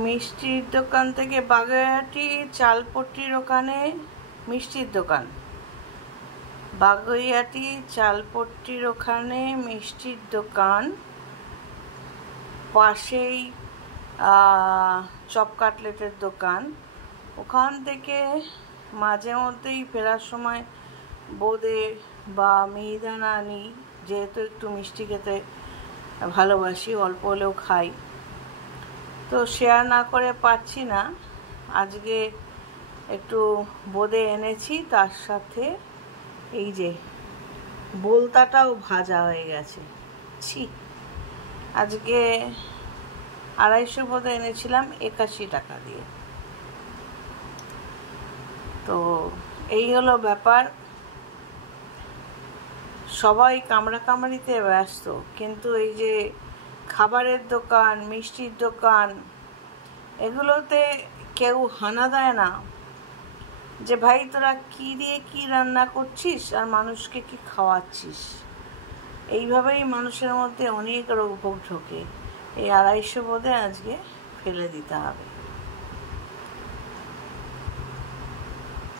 মিষ্টির দোকান থেকে বাগুইআটি চালপট্টির ওখানে মিষ্টির দোকান, বাগুইআটি চালপট্টির ওখানে মিষ্টির দোকান, পাশেই চপ কাটলেটের দোকান। ওখান থেকে মাঝে মধ্যেই ফেরার সময় বোঁদে বা মিহিদানা আনি, যেহেতু একটু মিষ্টি খেতে ভালোবাসি, অল্প হলেও খাই। তো শেয়ার না করে পারছি না, আজকে একটু বোঁদে এনেছি, তার সাথে এই যে বোলতাটাও ভাজা হয়ে গেছে। ছি, আজকে 250 বোঁদে এনেছিলাম 81 টাকা দিয়ে। তো এই হলো ব্যাপার, সবাই কামড়াকামড়িতে ব্যস্ত, কিন্তু এই যে খাবারের দোকান, মিষ্টির দোকান, এগুলোতে কেউ হানা দেয় না যে ভাই তোরা কি দিয়ে কি রান্না করছিস আর মানুষকে কি খাওয়াচ্ছিস। এইভাবেই মানুষের মধ্যে অনেক রোগ ভোগ ঢোকে। এই 250 বোঁদে আজকে ফেলে দিতে হবে।